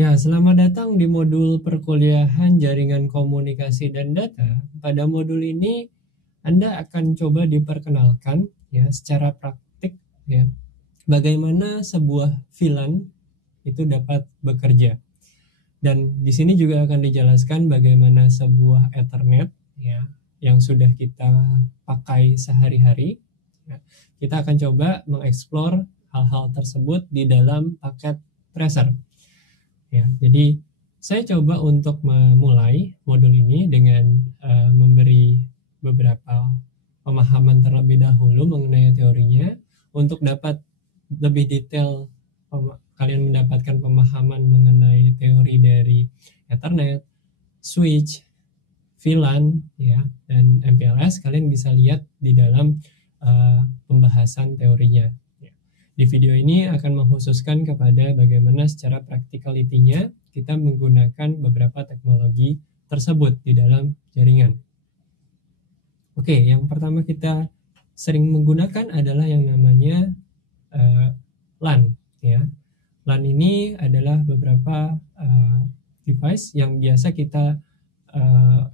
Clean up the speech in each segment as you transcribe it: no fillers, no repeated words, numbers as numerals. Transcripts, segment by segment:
Ya, selamat datang di modul perkuliahan jaringan komunikasi dan data. Pada modul ini, Anda akan coba diperkenalkan ya secara praktik ya bagaimana sebuah VLAN itu dapat bekerja. Dan di sini juga akan dijelaskan bagaimana sebuah Ethernet ya yang sudah kita pakai sehari-hari. Ya. Kita akan coba mengeksplor hal-hal tersebut di dalam paket tracer. Ya, jadi saya coba untuk memulai modul ini dengan memberi beberapa pemahaman terlebih dahulu mengenai teorinya untuk dapat lebih detail kalian mendapatkan pemahaman mengenai teori dari Ethernet, switch, VLAN, ya, dan MPLS. Kalian bisa lihat di dalam pembahasan teorinya. Di video ini akan mengkhususkan kepada bagaimana secara practicality-nya kita menggunakan beberapa teknologi tersebut di dalam jaringan. Oke, yang pertama kita sering menggunakan adalah yang namanya LAN. Ya. LAN ini adalah beberapa device yang biasa kita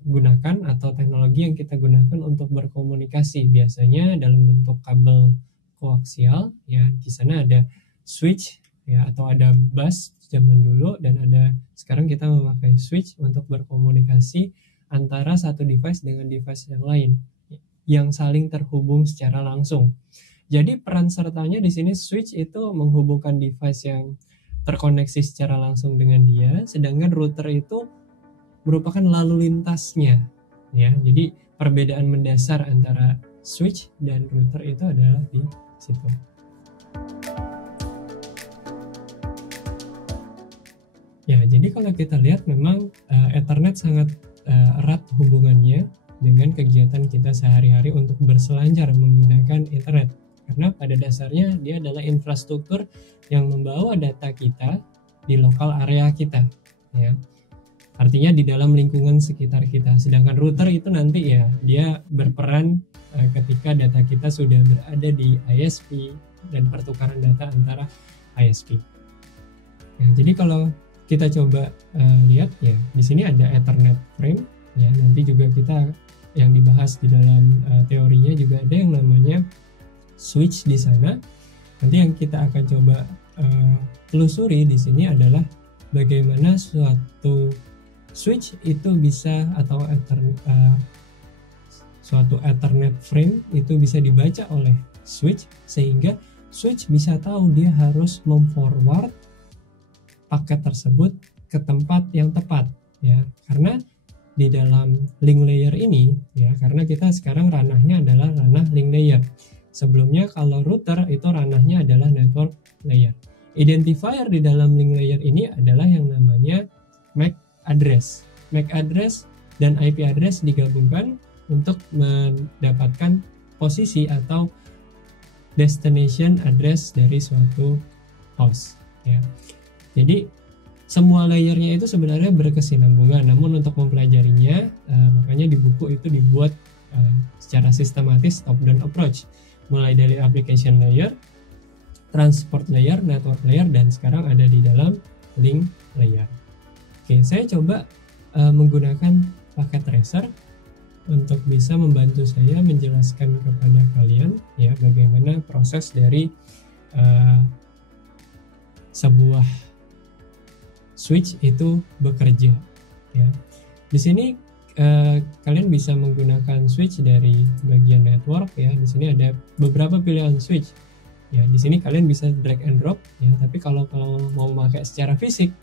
gunakan atau teknologi yang kita gunakan untuk berkomunikasi, biasanya dalam bentuk kabel koaksial. Ya, di sana ada switch ya atau ada bus zaman dulu, dan ada sekarang kita memakai switch untuk berkomunikasi antara satu device dengan device yang lain yang saling terhubung secara langsung. Jadi peran sertanya di sini switch itu menghubungkan device yang terkoneksi secara langsung dengan dia, sedangkan router itu merupakan lalu lintasnya. Ya, jadi perbedaan mendasar antara switch dan router itu adalah di situ. Ya, jadi kalau kita lihat memang Ethernet sangat erat hubungannya dengan kegiatan kita sehari-hari untuk berselancar menggunakan internet. Karena pada dasarnya dia adalah infrastruktur yang membawa data kita di lokal area kita, ya. Artinya di dalam lingkungan sekitar kita. Sedangkan router itu nanti ya dia berperan ketika data kita sudah berada di ISP dan pertukaran data antara ISP. Ya, jadi kalau kita coba lihat ya, di sini ada Ethernet frame ya. Nanti juga kita yang dibahas di dalam teorinya juga ada yang namanya switch di sana. Nanti yang kita akan coba telusuri di sini adalah bagaimana suatu switch itu bisa atau suatu Ethernet frame itu bisa dibaca oleh switch, sehingga switch bisa tahu dia harus memforward paket tersebut ke tempat yang tepat ya. Karena di dalam link layer ini ya, karena kita sekarang ranahnya adalah ranah link layer. Sebelumnya kalau router itu ranahnya adalah network layer. Identifier di dalam link layer ini adalah yang namanya MAC address. MAC address dan IP address digabungkan untuk mendapatkan posisi atau destination address dari suatu host ya. Jadi semua layernya itu sebenarnya berkesinambungan, namun untuk mempelajarinya makanya di buku itu dibuat secara sistematis top down approach, mulai dari application layer, transport layer, network layer, dan sekarang ada di dalam link layer. Oke, saya coba menggunakan paket tracer untuk bisa membantu saya menjelaskan kepada kalian ya bagaimana proses dari sebuah switch itu bekerja ya. Di sini kalian bisa menggunakan switch dari bagian network ya. Di sini ada beberapa pilihan switch ya. Di sini kalian bisa drag and drop ya. Tapi kalau mau memakai secara fisik,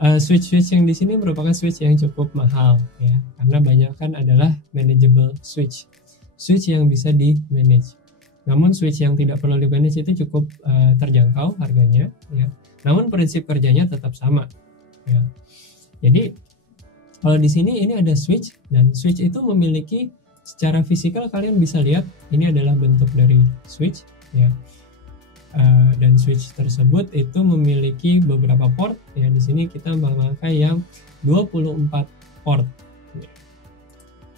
switch yang di sini merupakan switch yang cukup mahal ya, karena banyak kan adalah manageable switch yang bisa di manage. Namun switch yang tidak perlu di manage itu cukup terjangkau harganya ya. Namun prinsip kerjanya tetap sama ya. Jadi kalau di sini ini ada switch, dan switch itu memiliki secara fisikal, kalian bisa lihat ini adalah bentuk dari switch ya. Dan switch tersebut itu memiliki beberapa port ya. Di sini kita memakai yang 24 port.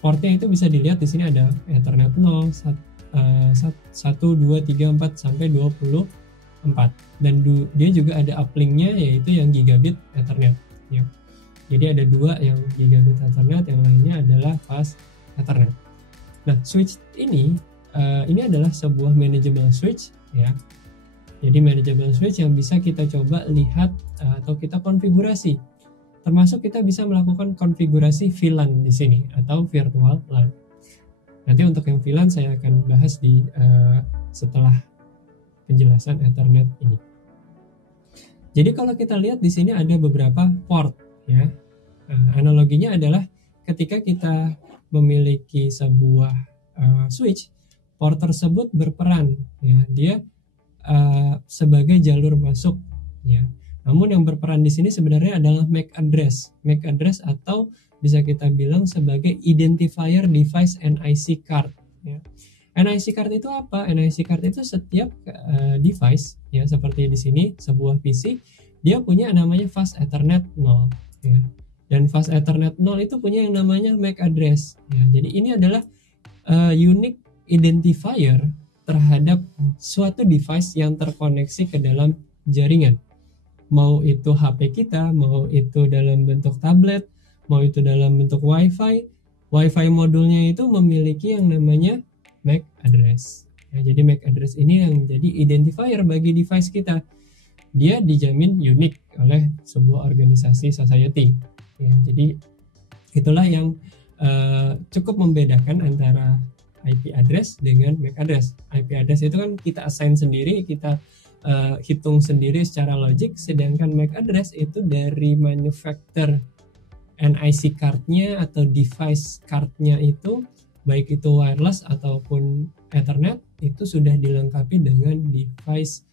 Portnya itu bisa dilihat di sini ada Ethernet 0, 1, 2, 3, 4 sampai 24. Dan dia juga ada uplinknya yaitu yang gigabit Ethernet. Jadi ada dua yang gigabit Ethernet, yang lainnya adalah fast Ethernet. Nah, switch ini adalah sebuah manageable switch ya. Jadi manageable switch yang bisa kita coba lihat atau kita konfigurasi. Termasuk kita bisa melakukan konfigurasi VLAN di sini atau virtual LAN. Nanti untuk yang VLAN saya akan bahas di setelah penjelasan Ethernet ini. Jadi kalau kita lihat di sini ada beberapa port ya. Analoginya adalah ketika kita memiliki sebuah switch, port tersebut berperan ya, dia sebagai jalur masuk ya. Namun yang berperan di sini sebenarnya adalah MAC address atau bisa kita bilang sebagai identifier device NIC card ya. NIC card itu apa? NIC card itu setiap device ya, seperti di sini sebuah PC dia punya namanya fast Ethernet 0 ya. Dan fast Ethernet 0 itu punya yang namanya MAC address ya. Jadi ini adalah unique identifier terhadap suatu device yang terkoneksi ke dalam jaringan. Mau itu HP kita, mau itu dalam bentuk tablet, mau itu dalam bentuk WiFi. WiFi modulnya itu memiliki yang namanya MAC address. Ya, jadi MAC address ini yang jadi identifier bagi device kita. Dia dijamin unik oleh sebuah organisasi society. Ya, jadi itulah yang cukup membedakan antara IP address dengan MAC address. IP address itu kan kita assign sendiri, kita hitung sendiri secara logik, sedangkan MAC address itu dari manufacturer NIC cardnya atau device cardnya itu, baik itu wireless ataupun Ethernet, itu sudah dilengkapi dengan device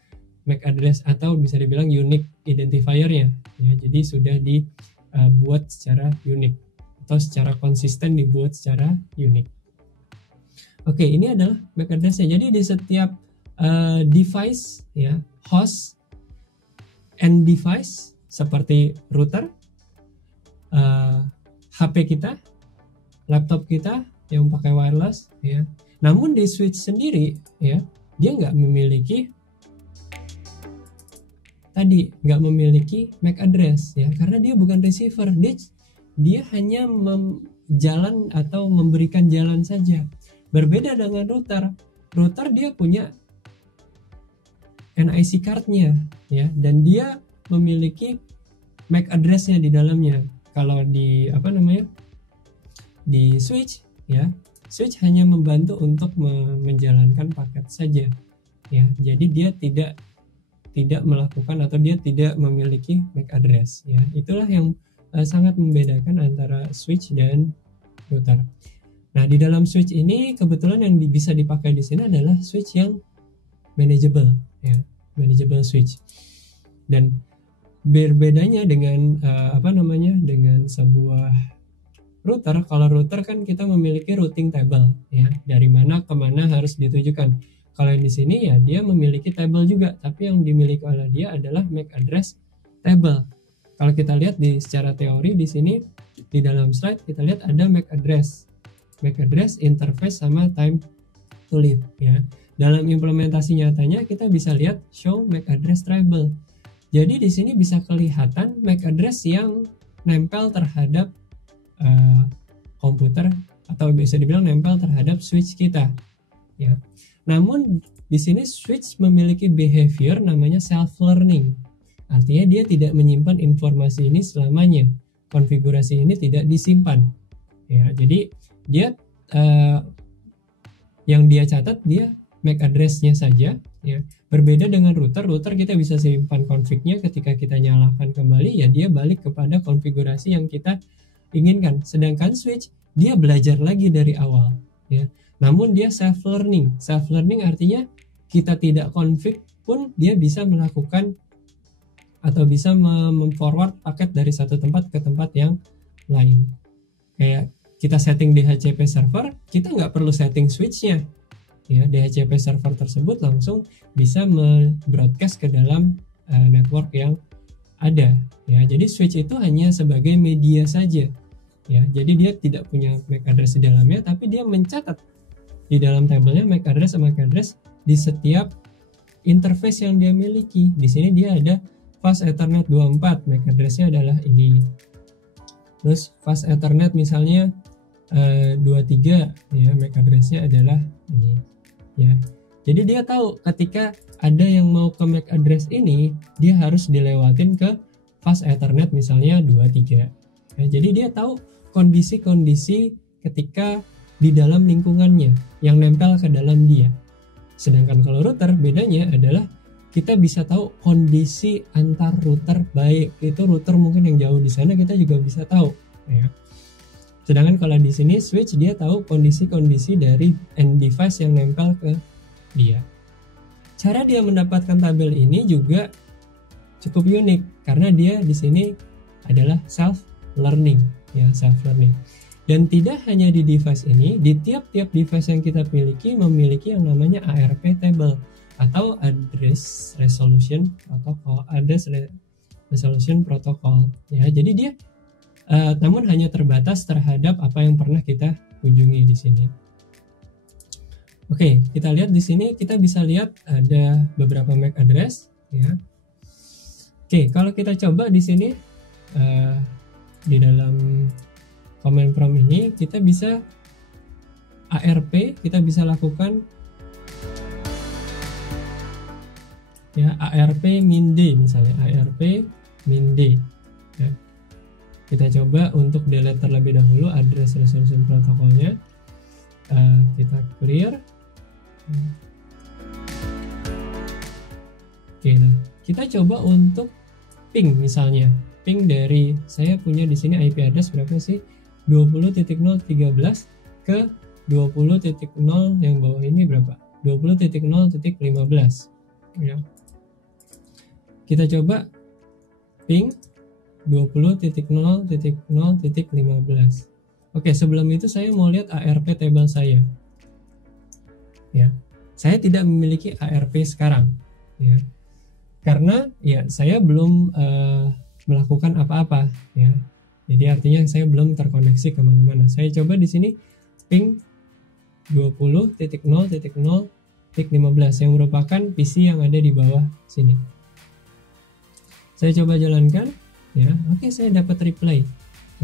MAC address atau bisa dibilang unique identifier-nya ya. Jadi sudah dibuat secara unik atau secara konsisten dibuat secara unik. Oke, ini adalah MAC address-nya. Jadi di setiap device ya, host and device seperti router, HP kita, laptop kita yang pakai wireless ya. Namun di switch sendiri ya, dia nggak memiliki MAC address ya, karena dia bukan receiver. Dia hanya jalan atau memberikan jalan saja. Berbeda dengan router. Router dia punya NIC card-nya ya, dan dia memiliki MAC address-nya di dalamnya. Kalau di di switch ya, switch hanya membantu untuk menjalankan paket saja ya. Jadi dia tidak melakukan atau dia tidak memiliki MAC address ya. Itulah yang sangat membedakan antara switch dan router. Nah, di dalam switch ini kebetulan yang bisa dipakai di sini adalah switch yang manageable ya, manageable switch. Dan berbedanya dengan dengan sebuah router. Kalau router kan kita memiliki routing table ya, dari mana ke mana harus ditujukan. Kalau yang di sini ya dia memiliki table juga, tapi yang dimiliki oleh dia adalah MAC address table. Kalau kita lihat secara teori di sini di dalam slide kita lihat ada MAC address interface sama time to live ya. Dalam implementasi nyatanya kita bisa lihat show MAC address table. Jadi di sini bisa kelihatan MAC address yang nempel terhadap komputer atau bisa dibilang nempel terhadap switch kita ya. Namun di sini switch memiliki behavior namanya self learning. Artinya dia tidak menyimpan informasi ini selamanya. Konfigurasi ini tidak disimpan ya. Jadi dia yang dia catat dia MAC address-nya saja ya. Berbeda dengan router kita bisa simpan config-nya, ketika kita nyalakan kembali ya dia balik kepada konfigurasi yang kita inginkan. Sedangkan switch dia belajar lagi dari awal ya. Namun dia self learning artinya kita tidak config pun dia bisa melakukan atau bisa memforward paket dari satu tempat ke tempat yang lain. Kayak kita setting DHCP server, kita nggak perlu setting switch-nya ya. DHCP server tersebut langsung bisa broadcast ke dalam network yang ada ya. Jadi switch itu hanya sebagai media saja ya. Jadi dia tidak punya MAC address di dalamnya, tapi dia mencatat di dalam tabelnya MAC address di setiap interface yang dia miliki. Di sini dia ada fast Ethernet 24, MAC address-nya adalah ini. terus fast Ethernet misalnya 23 ya, MAC address-nya adalah ini ya. Jadi dia tahu ketika ada yang mau ke MAC address ini, dia harus dilewatin ke fast Ethernet misalnya 23 ya. Jadi dia tahu kondisi-kondisi ketika di dalam lingkungannya yang nempel ke dalam dia. Sedangkan kalau router bedanya adalah kita bisa tahu kondisi antar router, baik itu router mungkin yang jauh di sana kita juga bisa tahu ya. Sedangkan kalau di sini switch dia tahu kondisi-kondisi dari end device yang nempel ke dia. Cara dia mendapatkan tabel ini juga cukup unik karena dia di sini adalah self learning ya, self learning. Dan tidak hanya di device ini, di tiap-tiap device yang kita miliki memiliki yang namanya ARP table atau Address Resolution Protocol, Resolution Protocol ya. Jadi dia namun hanya terbatas terhadap apa yang pernah kita kunjungi di sini. Oke, kita lihat di sini, kita bisa lihat ada beberapa MAC address ya. Oke, kalau kita coba di sini di dalam command prompt ini kita bisa ARP, kita bisa lakukan ya ARP min D misalnya, ARP min D ya. Kita coba untuk delete terlebih dahulu address resolution protokolnya, kita clear. Oke, nah kita coba untuk ping misalnya, ping dari saya punya di sini IP address berapa sih, 20.0.13 ke 20.0 yang bawah ini berapa, 20.0.15 ya. Kita coba ping 20.0.0.15. Oke, sebelum itu saya mau lihat ARP table saya ya. Saya tidak memiliki ARP sekarang ya, karena ya saya belum melakukan apa-apa ya. Jadi artinya saya belum terkoneksi kemana-mana. Saya coba di sini ping 20.0.0.15 yang merupakan PC yang ada di bawah sini. Saya coba jalankan ya. Oke, saya dapat reply.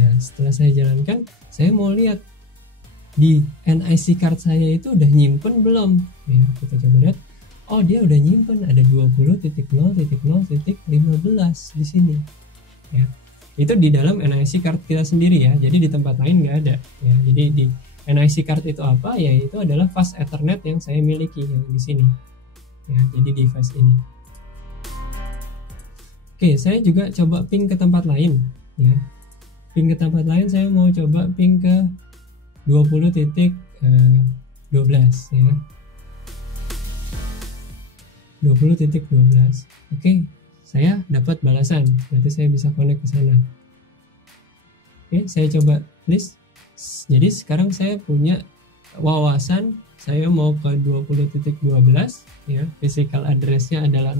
Nah, setelah saya jalankan, saya mau lihat di NIC card saya itu udah nyimpen belum ya. Kita coba lihat. Oh, dia udah nyimpen ada 20.0.0.15 di sini ya. Itu di dalam NIC card kita sendiri ya, jadi di tempat lain nggak ada ya. Jadi di NIC card itu apa ya, itu adalah fast Ethernet yang saya miliki yang di sini ya, jadi device ini. Oke, saya juga coba ping ke tempat lain ya. Ping ke tempat lain, saya mau coba ping ke 20.12 ya, 20.12. Oke, saya dapat balasan, berarti saya bisa connect ke sana. Oke, saya coba list. Jadi sekarang saya punya wawasan, saya mau ke 20.12 ya, physical address-nya adalah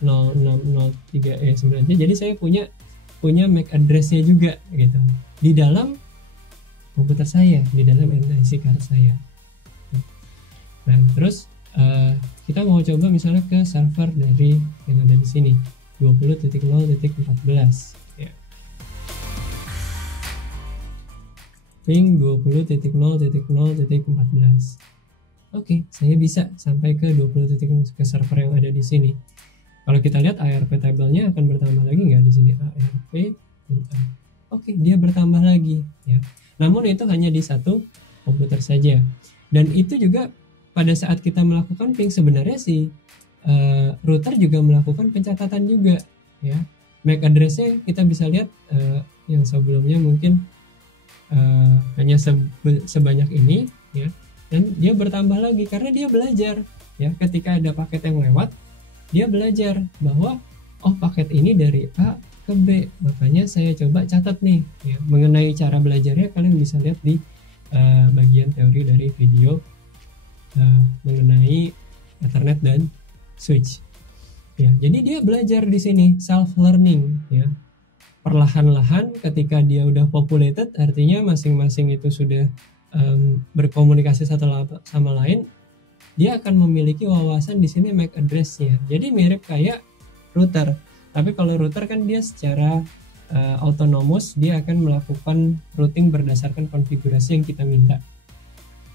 00603E9. Jadi saya punya MAC address-nya juga gitu di dalam komputer saya, di dalam NIC card saya. Nah, terus kita mau coba misalnya ke server dari yang ada di sini 20.0.14 ya. Ping 20.0.0.14. Oke, saya bisa sampai ke 20.0 ke server yang ada di sini. Kalau kita lihat ARP table-nya akan bertambah lagi nggak di sini, ARP. Oke, dia bertambah lagi ya. Namun itu hanya di satu komputer saja. Dan itu juga pada saat kita melakukan ping sebenarnya si router juga melakukan pencatatan juga ya. MAC address-nya kita bisa lihat yang sebelumnya mungkin hanya sebanyak ini ya, dan dia bertambah lagi karena dia belajar ya. Ketika ada paket yang lewat, dia belajar bahwa oh paket ini dari A ke B, makanya saya coba catat nih ya. Mengenai cara belajarnya kalian bisa lihat di bagian teori dari video mengenai Ethernet dan switch ya. Jadi dia belajar di sini self learning ya, perlahan-lahan. Ketika dia udah populated, artinya masing-masing itu sudah berkomunikasi satu sama lain, dia akan memiliki wawasan di sini MAC address-nya. Jadi mirip kayak router, tapi kalau router kan dia secara autonomous, dia akan melakukan routing berdasarkan konfigurasi yang kita minta.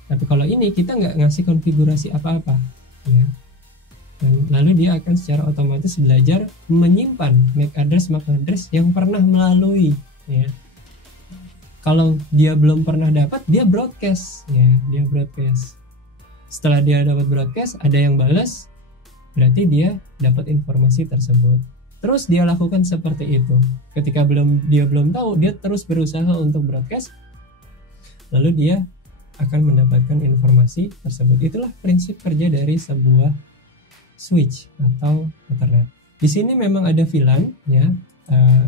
Tapi kalau ini kita nggak ngasih konfigurasi apa-apa, ya. Dan lalu dia akan secara otomatis belajar menyimpan MAC address yang pernah melalui, ya. Kalau dia belum pernah dapat, dia broadcast, ya, dia broadcast. Setelah dia dapat broadcast, ada yang balas, berarti dia dapat informasi tersebut. Terus dia lakukan seperti itu. Ketika dia belum tahu, dia terus berusaha untuk broadcast, lalu dia akan mendapatkan informasi tersebut. Itulah prinsip kerja dari sebuah switch atau Ethernet. Di sini memang ada VLAN, ya.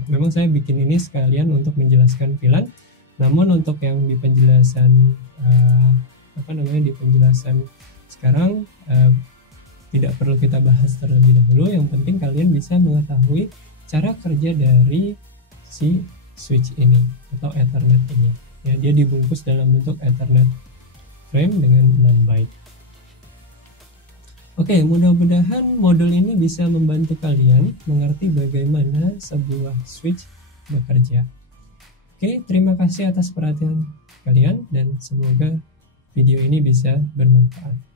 Memang saya bikin ini sekalian untuk menjelaskan VLAN. Namun untuk yang di penjelasan di penjelasan sekarang tidak perlu kita bahas terlebih dahulu. Yang penting kalian bisa mengetahui cara kerja dari si switch ini atau Ethernet ini. Ya, dia dibungkus dalam bentuk Ethernet frame dengan 6 byte. Oke, mudah-mudahan modul ini bisa membantu kalian mengerti bagaimana sebuah switch bekerja. Oke, terima kasih atas perhatian kalian dan semoga video ini bisa bermanfaat.